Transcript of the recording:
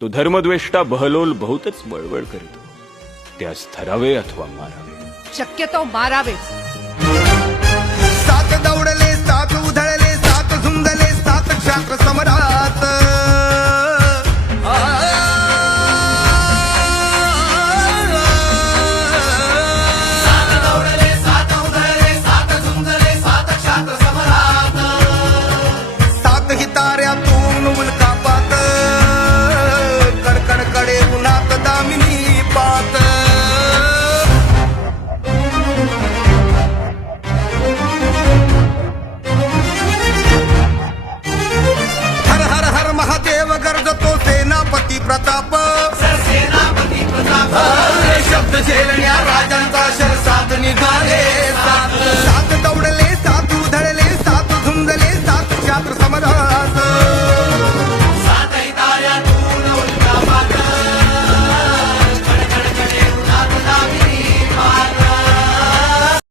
तो धर्मद्वेष्टा बहलोल बहुतच बळबळ करीतो. त्यास धरावे अथवा मारावे. शक्यतो मारावेच. सात दौडले, सात उधळले, सात झुंजले, सात क्षात्र समरात. सात दौडले, सात उधळले, सात झुंजले, सात क्षात्र समरात. सात हिताऱ्यातून उल्कापात, कडकडकडे उन्हात दामिनी पात. हर हर हर महादेव गर्जतो सेनापती प्रताप. सेनापती प्रताप शब्द झेलण्या राजा